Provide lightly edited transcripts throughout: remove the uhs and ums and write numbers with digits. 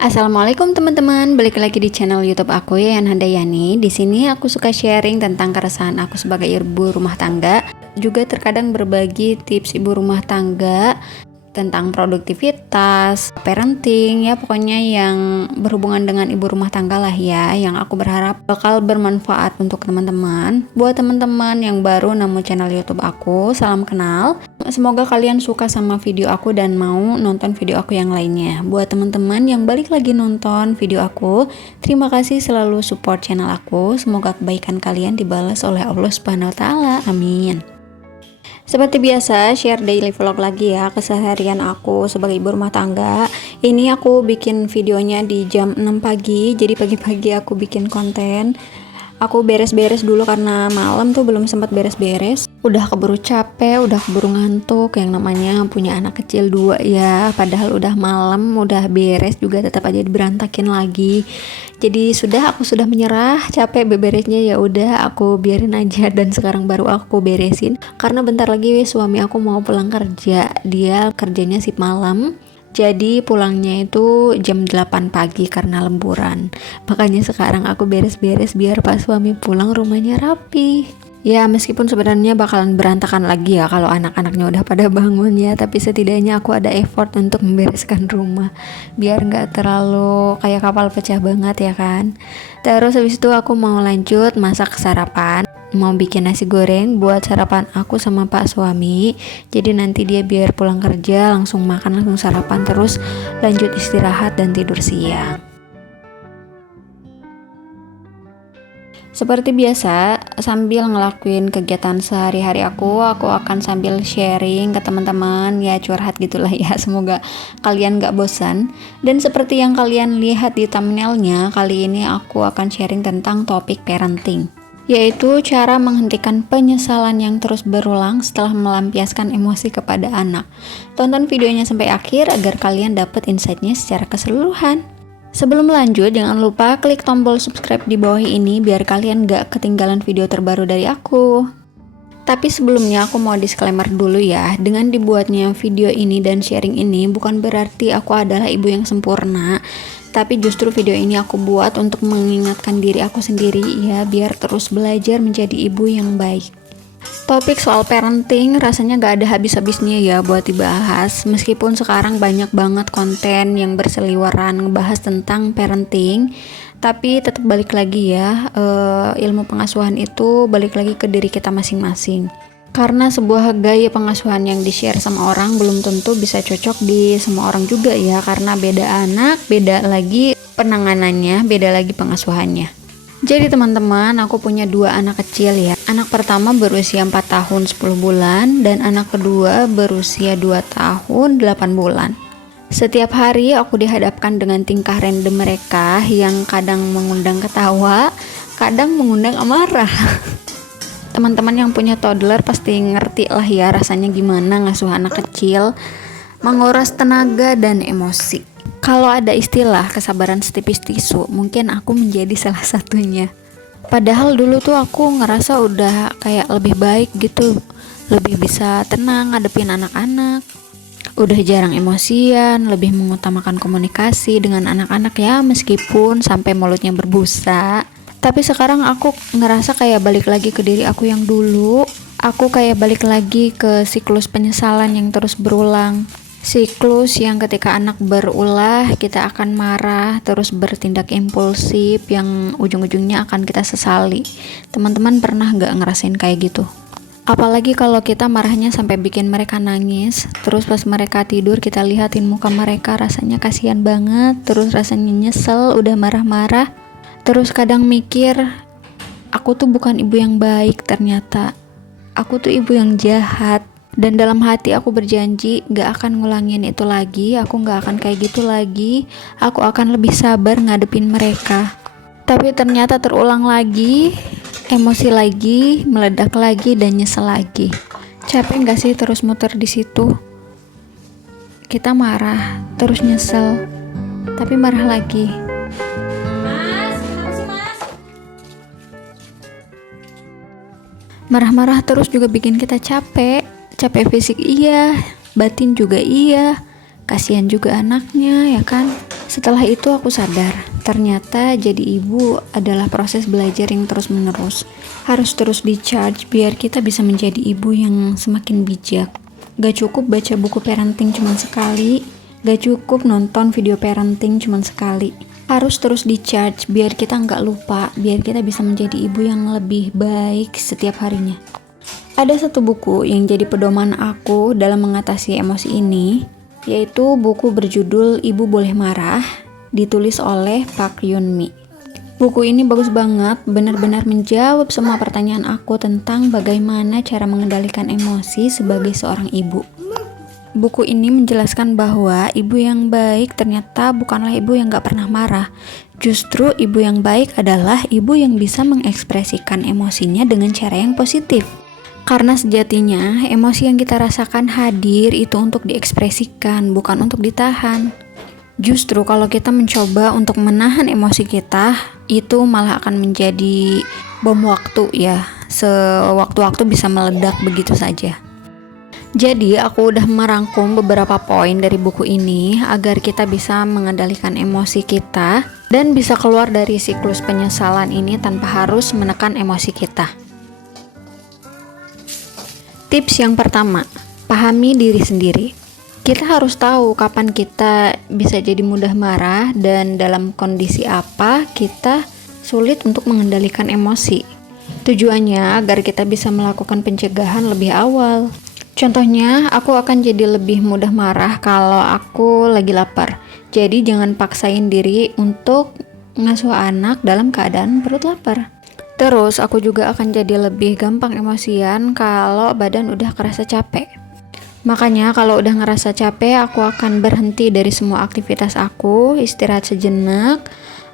Assalamualaikum teman-teman, balik lagi di channel YouTube aku ya, Yayan Handayani. Di sini aku suka sharing tentang keresahan aku sebagai ibu rumah tangga, juga terkadang berbagi tips ibu rumah tangga tentang produktivitas, parenting, ya pokoknya yang berhubungan dengan ibu rumah tangga lah ya, yang aku berharap bakal bermanfaat untuk teman-teman. Buat teman-teman yang baru nemu channel YouTube aku, salam kenal. Semoga kalian suka sama video aku dan mau nonton video aku yang lainnya. Buat teman-teman yang balik lagi nonton video aku, terima kasih selalu support channel aku. Semoga kebaikan kalian dibalas oleh Allah Subhanahu wa taala. Amin. Seperti biasa, share daily vlog lagi ya, keseharian aku sebagai ibu rumah tangga. Ini aku bikin videonya di jam 6 pagi, jadi pagi-pagi aku bikin konten. Aku beres-beres dulu karena malam tuh belum sempat beres-beres. Udah keburu capek, udah keburu ngantuk, yang namanya punya anak kecil 2 ya. Padahal udah malam, udah beres juga tetap aja berantakin lagi. Jadi aku sudah menyerah, capek beberesnya, ya udah aku biarin aja dan sekarang baru aku beresin. Karena bentar lagi suami aku mau pulang kerja. Dia kerjanya shift malam. Jadi pulangnya itu jam 8 pagi karena lemburan. Makanya sekarang aku beres-beres biar pas suami pulang rumahnya rapi. Ya meskipun sebenarnya bakalan berantakan lagi ya kalau anak-anaknya udah pada bangun ya, tapi setidaknya aku ada effort untuk membereskan rumah biar nggak terlalu kayak kapal pecah banget ya kan. Terus habis itu aku mau lanjut masak sarapan. Mau bikin nasi goreng buat sarapan aku sama Pak suami. Jadi nanti dia biar pulang kerja langsung makan, langsung sarapan, terus lanjut istirahat dan tidur siang. Seperti biasa, sambil ngelakuin kegiatan sehari-hari aku akan sambil sharing ke teman-teman, ya curhat gitulah ya, semoga kalian gak bosan. Dan seperti yang kalian lihat di thumbnailnya, kali ini aku akan sharing tentang topik parenting, yaitu cara menghentikan penyesalan yang terus berulang setelah melampiaskan emosi kepada anak. Tonton videonya sampai akhir agar kalian dapat insight-nya secara keseluruhan. Sebelum lanjut, jangan lupa klik tombol subscribe di bawah ini biar kalian gak ketinggalan video terbaru dari aku. Tapi sebelumnya aku mau disclaimer dulu ya, dengan dibuatnya video ini dan sharing ini bukan berarti aku adalah ibu yang sempurna. Tapi justru video ini aku buat untuk mengingatkan diri aku sendiri ya, biar terus belajar menjadi ibu yang baik. Topik soal parenting rasanya gak ada habis-habisnya ya buat dibahas. Meskipun sekarang banyak banget konten yang berseliweran ngebahas tentang parenting, tapi tetap balik lagi ya, ilmu pengasuhan itu balik lagi ke diri kita masing-masing. Karena sebuah gaya pengasuhan yang di-share sama orang belum tentu bisa cocok di semua orang juga ya, karena beda anak, beda lagi penanganannya, beda lagi pengasuhannya. Jadi teman-teman, aku punya 2 anak kecil ya. Anak pertama berusia 4 tahun 10 bulan dan anak kedua berusia 2 tahun 8 bulan. Setiap hari aku dihadapkan dengan tingkah random mereka yang kadang mengundang ketawa, kadang mengundang amarah. Teman-teman yang punya toddler pasti ngerti lah ya rasanya gimana ngasuh anak kecil, menguras tenaga dan emosi. Kalau ada istilah kesabaran setipis tisu, mungkin aku menjadi salah satunya. Padahal dulu tuh aku ngerasa udah kayak lebih baik gitu, lebih bisa tenang ngadepin anak-anak, udah jarang emosian, lebih mengutamakan komunikasi dengan anak-anak ya, meskipun sampai mulutnya berbusa. Tapi sekarang aku ngerasa kayak balik lagi ke diri aku yang dulu. Aku kayak balik lagi ke siklus penyesalan yang terus berulang. Siklus yang ketika anak berulah kita akan marah, terus bertindak impulsif yang ujung-ujungnya akan kita sesali. Teman-teman pernah gak ngerasain kayak gitu? Apalagi kalau kita marahnya sampai bikin mereka nangis, terus pas mereka tidur kita lihatin muka mereka, rasanya kasihan banget, terus rasanya nyesel, udah marah-marah. Terus kadang mikir, aku tuh bukan ibu yang baik ternyata. Aku tuh ibu yang jahat. Dan dalam hati aku berjanji gak akan ngulangin itu lagi, aku gak akan kayak gitu lagi, aku akan lebih sabar ngadepin mereka. Tapi ternyata terulang lagi, emosi lagi, meledak lagi, dan nyesel lagi. Capek gak sih terus muter di situ? Kita marah, terus nyesel, tapi marah lagi. Marah-marah terus juga bikin kita capek fisik iya, batin juga iya, kasihan juga anaknya ya kan. Setelah itu aku sadar, ternyata jadi ibu adalah proses belajar yang terus-menerus. Harus terus di-charge biar kita bisa menjadi ibu yang semakin bijak. Gak cukup baca buku parenting cuma sekali, gak cukup nonton video parenting cuma sekali. Harus terus di-charge biar kita nggak lupa, biar kita bisa menjadi ibu yang lebih baik setiap harinya. Ada satu buku yang jadi pedoman aku dalam mengatasi emosi ini, yaitu buku berjudul Ibu Boleh Marah, ditulis oleh Park Yoon Mi. Buku ini bagus banget, benar-benar menjawab semua pertanyaan aku tentang bagaimana cara mengendalikan emosi sebagai seorang ibu. Buku ini menjelaskan bahwa ibu yang baik ternyata bukanlah ibu yang gak pernah marah. Justru ibu yang baik adalah ibu yang bisa mengekspresikan emosinya dengan cara yang positif. Karena sejatinya emosi yang kita rasakan hadir itu untuk diekspresikan, bukan untuk ditahan. Justru kalau kita mencoba untuk menahan emosi kita, itu malah akan menjadi bom waktu ya. Sewaktu-waktu bisa meledak begitu saja. Jadi aku udah merangkum beberapa poin dari buku ini agar kita bisa mengendalikan emosi kita dan bisa keluar dari siklus penyesalan ini tanpa harus menekan emosi kita. Tips yang pertama, pahami diri sendiri. Kita harus tahu kapan kita bisa jadi mudah marah dan dalam kondisi apa kita sulit untuk mengendalikan emosi. Tujuannya agar kita bisa melakukan pencegahan lebih awal. Contohnya, aku akan jadi lebih mudah marah kalau aku lagi lapar. Jadi jangan paksain diri untuk ngasuh anak dalam keadaan perut lapar. Terus aku juga akan jadi lebih gampang emosian kalau badan udah kerasa capek. Makanya kalau udah ngerasa capek, aku akan berhenti dari semua aktivitas aku, istirahat sejenak,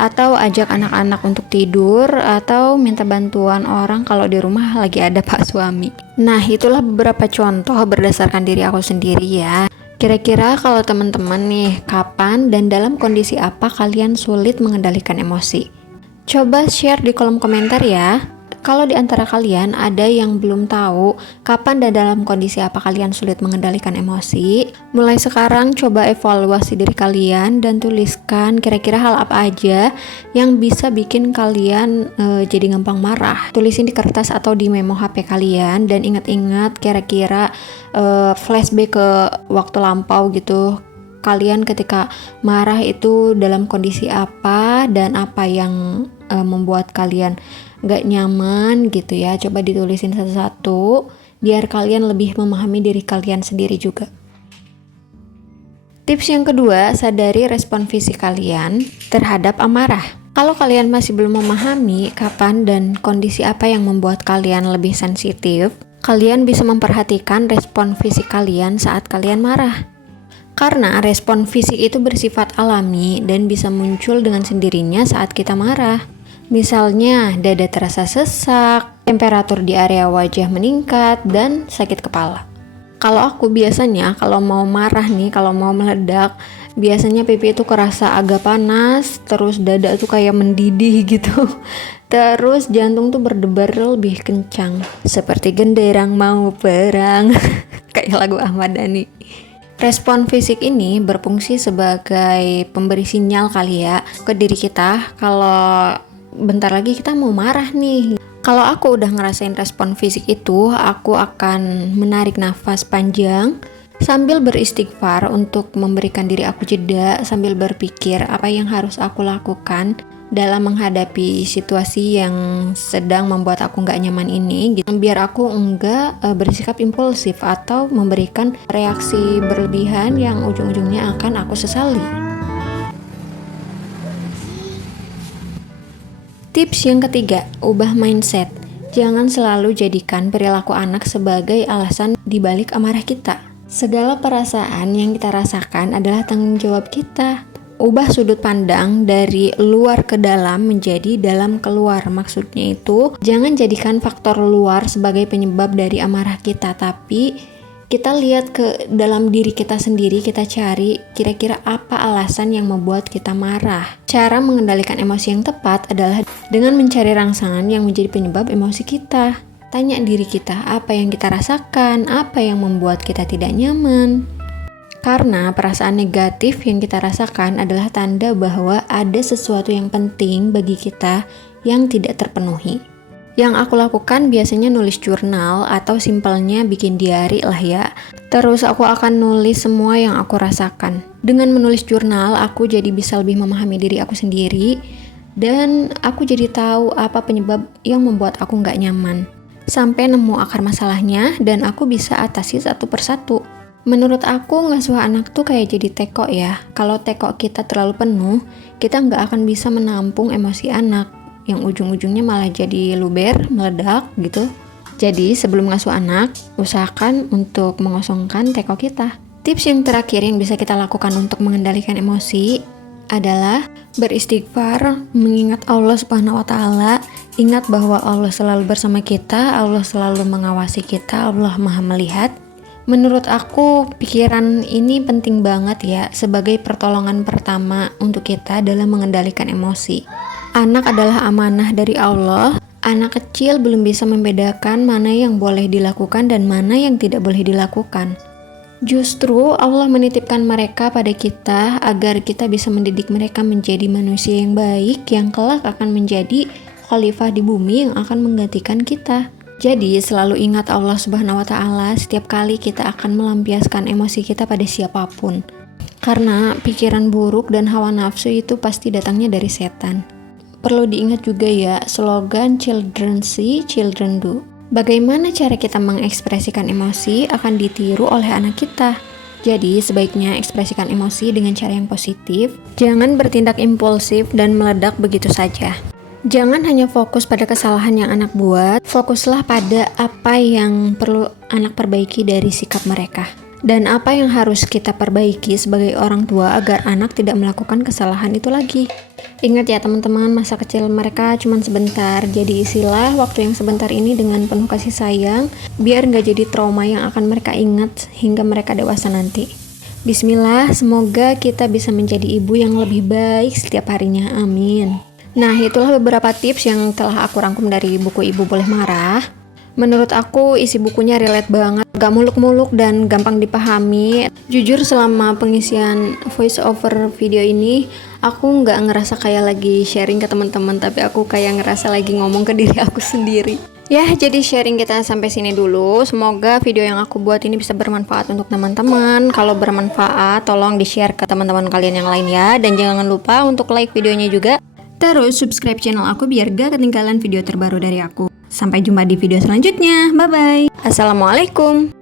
atau ajak anak-anak untuk tidur, atau minta bantuan orang kalau di rumah lagi ada pak suami. Nah, itulah beberapa contoh berdasarkan diri aku sendiri ya. Kira-kira kalau teman-teman nih, kapan dan dalam kondisi apa kalian sulit mengendalikan emosi? Coba share di kolom komentar ya. Kalau di antara kalian ada yang belum tahu kapan dan dalam kondisi apa kalian sulit mengendalikan emosi, mulai sekarang coba evaluasi diri kalian dan tuliskan kira-kira hal apa aja yang bisa bikin kalian jadi gampang marah. Tulisin di kertas atau di memo HP kalian dan ingat-ingat kira-kira flashback ke waktu lampau gitu. Kalian ketika marah itu dalam kondisi apa dan apa yang membuat kalian gak nyaman gitu ya. Coba ditulisin satu-satu biar kalian lebih memahami diri kalian sendiri juga. Tips yang kedua, sadari respon fisik kalian terhadap amarah. Kalau kalian masih belum memahami kapan dan kondisi apa yang membuat kalian lebih sensitif, kalian bisa memperhatikan respon fisik kalian saat kalian marah. Karena respon fisik itu bersifat alami dan bisa muncul dengan sendirinya saat kita marah. Misalnya, dada terasa sesak, temperatur di area wajah meningkat, dan sakit kepala. Kalau aku biasanya, kalau mau marah nih, kalau mau meledak, biasanya pipi itu kerasa agak panas, terus dada tuh kayak mendidih gitu. Terus jantung tuh berdebar lebih kencang, seperti genderang mau perang. Kayak lagu Ahmad Dhani. Respon fisik ini berfungsi sebagai pemberi sinyal kali ya ke diri kita kalau bentar lagi kita mau marah nih. Kalau aku udah ngerasain respon fisik itu, aku akan menarik nafas panjang sambil beristighfar untuk memberikan diri aku jeda sambil berpikir apa yang harus aku lakukan dalam menghadapi situasi yang sedang membuat aku nggak nyaman ini gitu. Biar aku nggak bersikap impulsif atau memberikan reaksi berlebihan yang ujung-ujungnya akan aku sesali. Tips yang ketiga, ubah mindset. Jangan selalu jadikan perilaku anak sebagai alasan dibalik amarah kita. Segala perasaan yang kita rasakan adalah tanggung jawab kita. Ubah sudut pandang dari luar ke dalam menjadi dalam keluar. Maksudnya itu, jangan jadikan faktor luar sebagai penyebab dari amarah kita, tapi kita lihat ke dalam diri kita sendiri, kita cari kira-kira apa alasan yang membuat kita marah. Cara mengendalikan emosi yang tepat adalah dengan mencari rangsangan yang menjadi penyebab emosi kita. Tanya diri kita, apa yang kita rasakan, apa yang membuat kita tidak nyaman. Karena perasaan negatif yang kita rasakan adalah tanda bahwa ada sesuatu yang penting bagi kita yang tidak terpenuhi. Yang aku lakukan biasanya nulis jurnal atau simpelnya bikin diary lah ya. Terus aku akan nulis semua yang aku rasakan. Dengan menulis jurnal, aku jadi bisa lebih memahami diri aku sendiri dan aku jadi tahu apa penyebab yang membuat aku nggak nyaman. Sampai nemu akar masalahnya dan aku bisa atasi satu persatu. Menurut aku ngasuh anak tuh kayak jadi teko ya. Kalau teko kita terlalu penuh, kita nggak akan bisa menampung emosi anak, yang ujung-ujungnya malah jadi luber, meledak gitu. Jadi sebelum ngasuh anak, usahakan untuk mengosongkan teko kita. Tips yang terakhir yang bisa kita lakukan untuk mengendalikan emosi adalah beristighfar, mengingat Allah Subhanahu wa Ta'ala. Ingat bahwa Allah selalu bersama kita, Allah selalu mengawasi kita, Allah Maha melihat. Menurut aku, pikiran ini penting banget ya sebagai pertolongan pertama untuk kita dalam mengendalikan emosi. Anak adalah amanah dari Allah. Anak kecil belum bisa membedakan mana yang boleh dilakukan dan mana yang tidak boleh dilakukan. Justru Allah menitipkan mereka pada kita agar kita bisa mendidik mereka menjadi manusia yang baik yang kelak akan menjadi khalifah di bumi yang akan menggantikan kita. Jadi selalu ingat Allah Subhanahu wa Ta'ala setiap kali kita akan melampiaskan emosi kita pada siapapun. Karena pikiran buruk dan hawa nafsu itu pasti datangnya dari setan. Perlu diingat juga ya, slogan children see, children do. Bagaimana cara kita mengekspresikan emosi akan ditiru oleh anak kita. Jadi sebaiknya ekspresikan emosi dengan cara yang positif. Jangan bertindak impulsif dan meledak begitu saja. Jangan hanya fokus pada kesalahan yang anak buat, fokuslah pada apa yang perlu anak perbaiki dari sikap mereka. Dan apa yang harus kita perbaiki sebagai orang tua agar anak tidak melakukan kesalahan itu lagi. Ingat ya teman-teman, masa kecil mereka cuma sebentar, jadi isilah waktu yang sebentar ini dengan penuh kasih sayang, biar gak jadi trauma yang akan mereka ingat hingga mereka dewasa nanti. Bismillah, semoga kita bisa menjadi ibu yang lebih baik setiap harinya, amin. Nah, itulah beberapa tips yang telah aku rangkum dari buku Ibu Boleh Marah. Menurut aku isi bukunya relate banget, gak muluk-muluk dan gampang dipahami. Jujur selama pengisian voice over video ini, aku gak ngerasa kayak lagi sharing ke teman-teman, tapi aku kayak ngerasa lagi ngomong ke diri aku sendiri. Ya, jadi sharing kita sampai sini dulu. Semoga video yang aku buat ini bisa bermanfaat untuk teman-teman. Kalau bermanfaat, tolong di-share ke teman-teman kalian yang lain ya. Dan jangan lupa untuk like videonya juga. Terus subscribe channel aku biar gak ketinggalan video terbaru dari aku. Sampai jumpa di video selanjutnya. Bye-bye. Assalamualaikum.